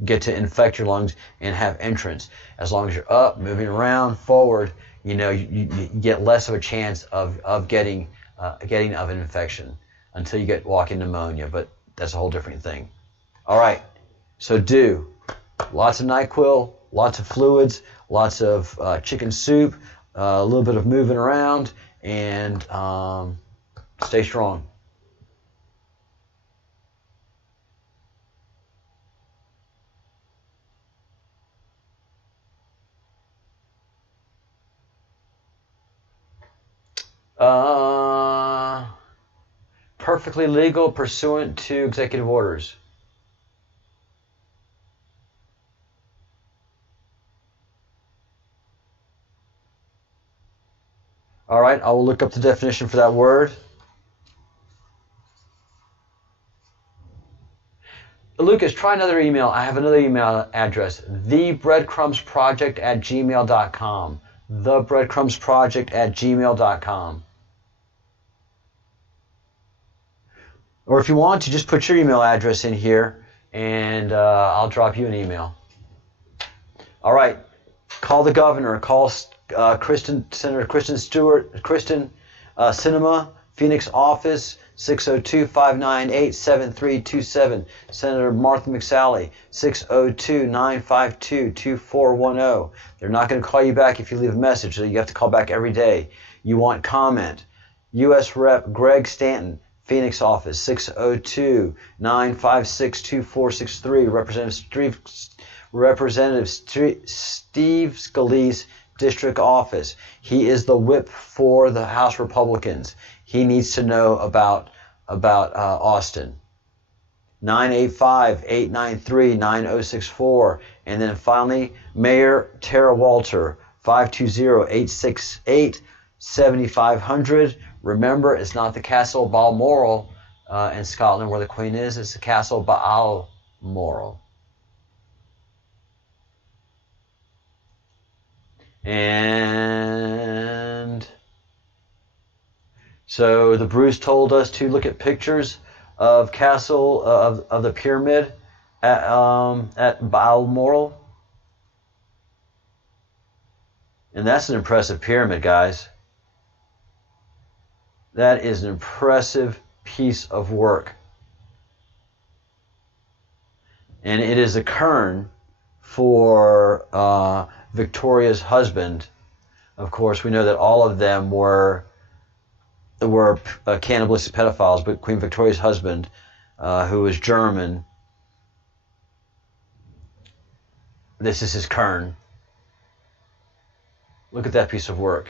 infect your lungs and have entrance. As long as you're up, moving around, forward, you get less of a chance of getting of an infection until you get walking pneumonia. But that's a whole different thing. All right, so do lots of NyQuil, lots of fluids, lots of chicken soup, a little bit of moving around, and stay strong. Perfectly legal pursuant to executive orders. All right, I will look up the definition for that word. Lucas, try another email. I have another email address, thebreadcrumbsproject@gmail.com. Thebreadcrumbsproject@gmail.com. Or if you want to, just put your email address in here, and I'll drop you an email. All right, call the governor. Call Senator Kristen Sinema, Phoenix office, 602-598-7327. Senator Martha McSally, 602-952-2410. They're not going to call you back if you leave a message, so you have to call back every day. You want comment. U.S. Rep. Greg Stanton, Phoenix office, 602-956-2463. Representative Steve Scalise, District Office. He is the whip for the House Republicans. He needs to know about Austin. 985-893-9064. And then finally, Mayor Tara Walter, 520-868-7500. Remember, it's not the Castle Balmoral in Scotland where the Queen is. It's the Castle Balmoral. And so the Bruce told us to look at pictures of Castle of the pyramid at Balmoral, and that's an impressive pyramid, guys. That is an impressive piece of work, and it is a cairn for Victoria's husband. Of course, we know that all of them were cannibalistic pedophiles, but Queen Victoria's husband, who was German, this is his cairn. Look at that piece of work.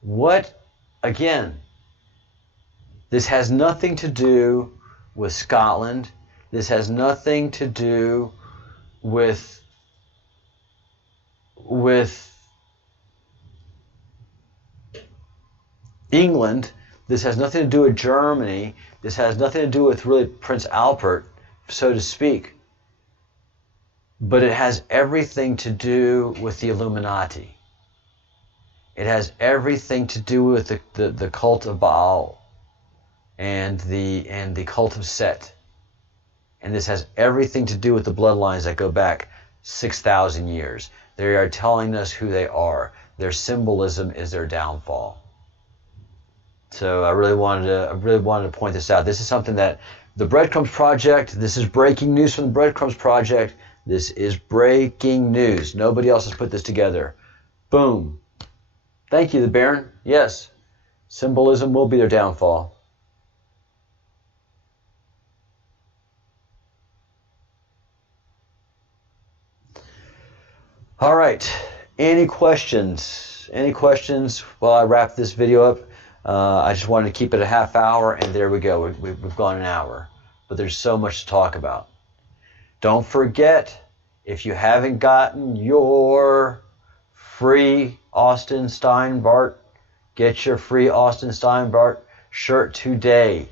What, again, this has nothing to do with Scotland. This has nothing to do with England. This has nothing to do with Germany. This has nothing to do with really Prince Albert, so to speak. But it has everything to do with the Illuminati. It has everything to do with the cult of Baal and the cult of Set. And this has everything to do with the bloodlines that go back 6,000 years. They are telling us who they are. Their symbolism is their downfall. So I really wanted to point this out. This is something that the Breadcrumbs Project, this is breaking news from the Breadcrumbs Project. This is breaking news. Nobody else has put this together. Boom. Thank you, the Baron. Yes, symbolism will be their downfall. All right. Any questions? Any questions while I wrap this video up? I just wanted to keep it a half hour, and there we go. We've gone an hour. But there's so much to talk about. Don't forget, if you haven't gotten your free Austin Steinbart, get your free Austin Steinbart shirt today.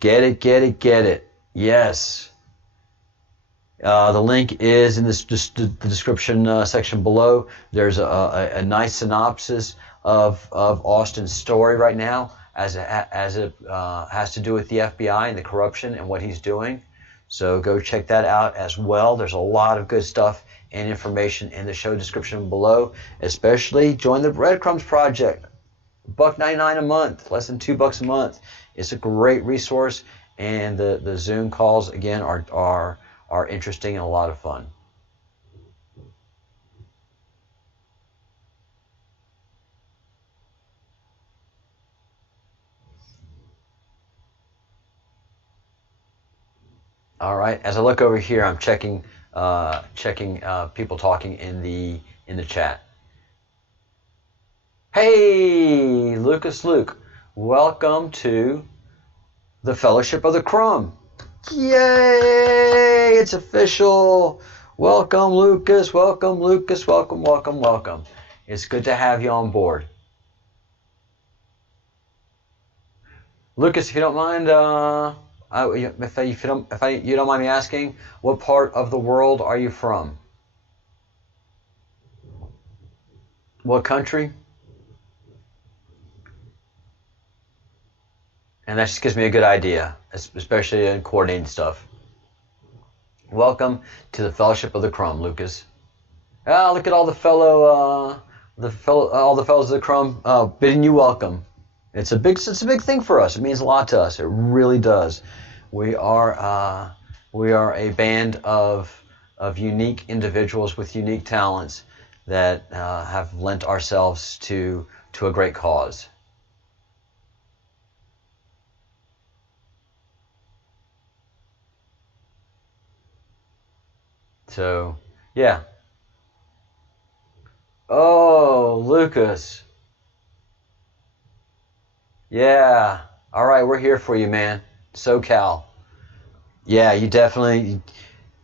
Get it, get it, get it. Yes. The link is in the description section below. There's a nice synopsis of Austin's story right now as it has to do with the FBI and the corruption and what he's doing. So go check that out as well. There's a lot of good stuff and information in the show description below. Especially join the Breadcrumbs Project. $1.99 a month, less than $2 a month. It's a great resource, and the Zoom calls again are interesting and a lot of fun. All right, as I look over here, I'm checking checking people talking in the chat. Hey, Lucas Luke, welcome to the Fellowship of the Crumb. Yay! It's official. Welcome, Lucas. Welcome, Lucas. Welcome, welcome, welcome. It's good to have you on board. Lucas, if you don't mind, if you don't mind me asking, what part of the world are you from? What country? And that just gives me a good idea, especially in coordinating stuff. Welcome to the Fellowship of the Crumb, Lucas. Ah, look at all the fellows of the Crumb bidding you welcome. It's a big thing for us. It means a lot to us. It really does. We are a band of unique individuals with unique talents that have lent ourselves to a great cause. So, yeah. Oh, Lucas. Yeah. All right, we're here for you, man. SoCal. Yeah, you definitely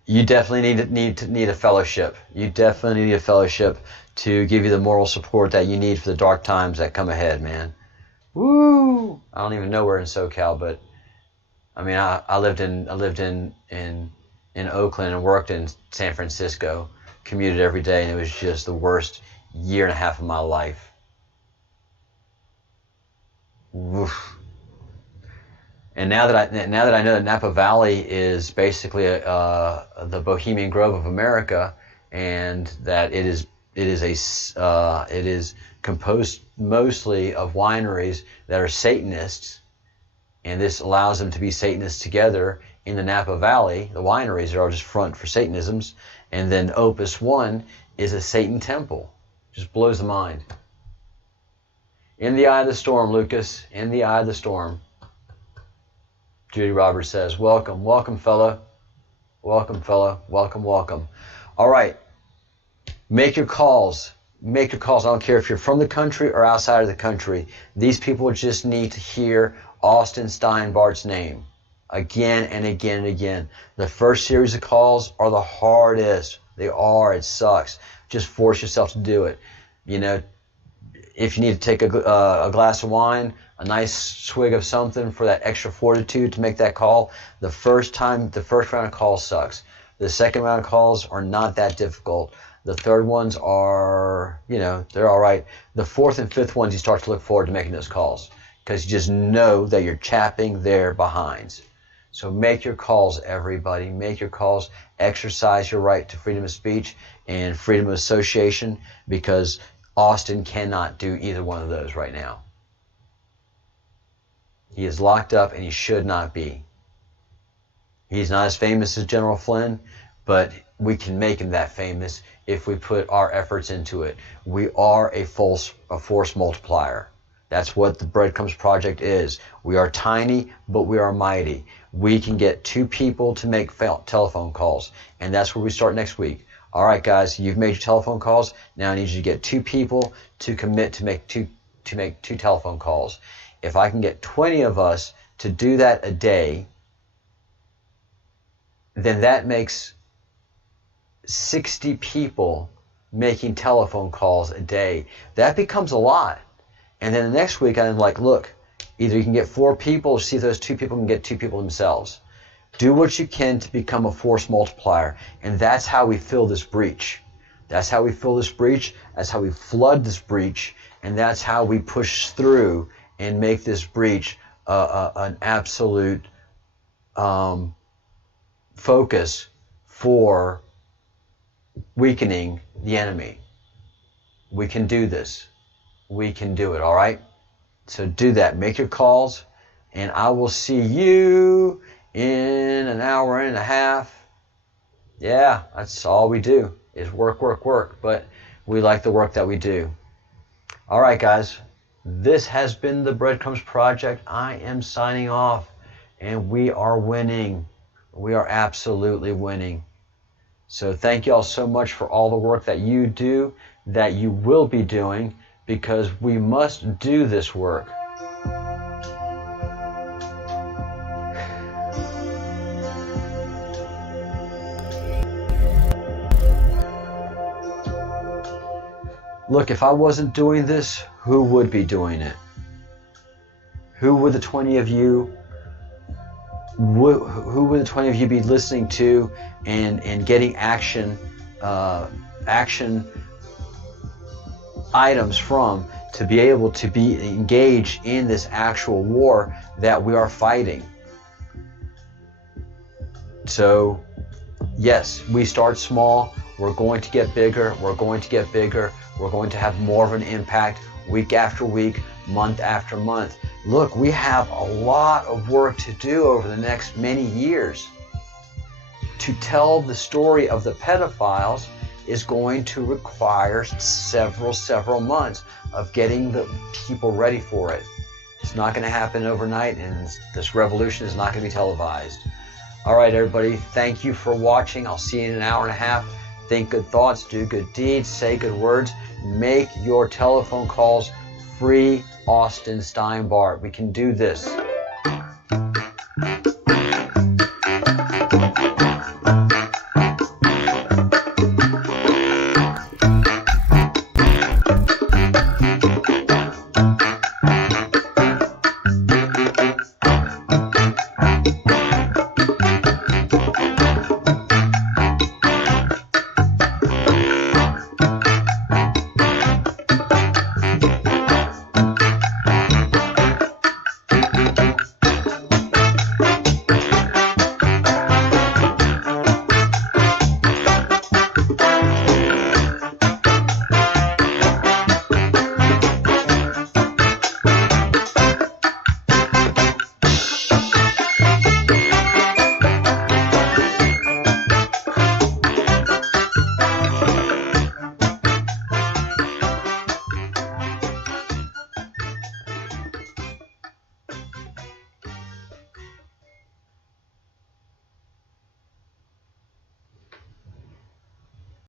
need a fellowship. You definitely need a fellowship to give you the moral support that you need for the dark times that come ahead, man. Woo! I don't even know where in SoCal, but I mean, I lived in Oakland and worked in San Francisco, commuted every day, and it was just the worst year and a half of my life. Oof. And now that I know that Napa Valley is basically the Bohemian Grove of America, and that it is composed mostly of wineries that are Satanists, and this allows them to be Satanists together in the Napa Valley. The wineries are all just front for Satanisms, and then Opus One is a Satan temple. Just blows the mind. In the eye of the storm, Lucas. In the eye of the storm. Judy Roberts says, welcome, welcome, fella. Welcome, fella. Welcome, welcome. All right. Make your calls. Make your calls. I don't care if you're from the country or outside of the country. These people just need to hear Austin Steinbart's name again and again and again. The first series of calls are the hardest. They are. It sucks. Just force yourself to do it. You know, if you need to take a glass of wine, a nice swig of something for that extra fortitude to make that call. The first round of calls sucks. The second round of calls are not that difficult. The third ones are, you know, they're all right. The fourth and fifth ones, you start to look forward to making those calls because you just know that you're chapping their behinds. So make your calls, everybody. Make your calls. Exercise your right to freedom of speech and freedom of association, because Austin cannot do either one of those right now. He is locked up, and he should not be. He's not as famous as General Flynn, but we can make him that famous if we put our efforts into it. We are a force multiplier. That's what the Breadcrumbs Project is. We are tiny, but we are mighty. We can get 2 people to make telephone calls, and that's where we start next week. All right, guys, you've made your telephone calls. Now I need you to get 2 people to commit to make two telephone calls. If I can get 20 of us to do that a day, then that makes 60 people making telephone calls a day. That becomes a lot. And then the next week I'm like, look, either you can get 4 people or see if those 2 people can get 2 people themselves. Do what you can to become a force multiplier. And that's how we fill this breach. That's how we fill this breach. That's how we flood this breach. And that's how we push through and make this breach an absolute focus for weakening the enemy. We can do this. We can do it, all right? So do that. Make your calls, and I will see you in an hour and a half. Yeah, that's all we do is work, work, work. But we like the work that we do. All right, guys. This has been the Breadcrumbs Project. I am signing off, and we are winning. We are absolutely winning. So thank you all so much for all the work that you do, that you will be doing, because we must do this work. Look, if I wasn't doing this, who would be doing it? Who would the 20 of you who would the 20 of you be listening to and getting action items from, to be able to be engaged in this actual war that we are fighting? So yes, we start small. We're going to get bigger. We're going to get bigger. We're going to have more of an impact week after week, month after month. Look, we have a lot of work to do over the next many years. To tell the story of the pedophiles is going to require several months of getting the people ready for it. It's not going to happen overnight, and this revolution is not going to be televised. All right, everybody, thank you for watching. I'll see you in an hour and a half. Think good thoughts, do good deeds, say good words. Make your telephone calls free. Austin Steinbart. We can do this.